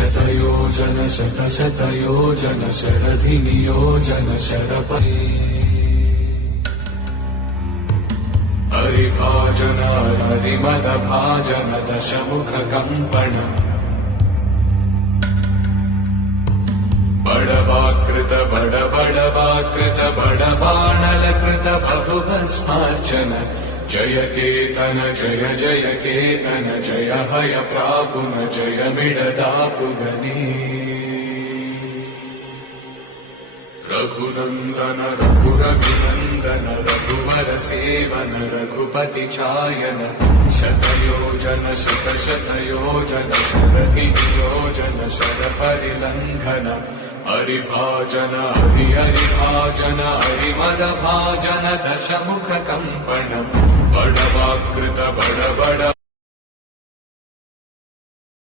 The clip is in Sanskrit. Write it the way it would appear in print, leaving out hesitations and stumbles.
शतयोजन शतशतयोजन शरधिनियोजन शरपरि हरिभाजन हरिमदभाजन दशमुखकम्पण बडवाकृत बडबडवाकृत बडबाणलकृत बहुभस्मार्चन जय केतन जय जय केतन जय हय प्रापुन जय मिडदापुगनी रघुनन्दन रघुरघुनन्दन रघुवर सेवन रघुपति चायन शतयोजन शतशतयोजन शरधिनियोजन शरपरिलङ्घन हरिभाजन हरिभाजन हरिमदभाजन दशमुखकम्पणम् बडवाकृत बडबड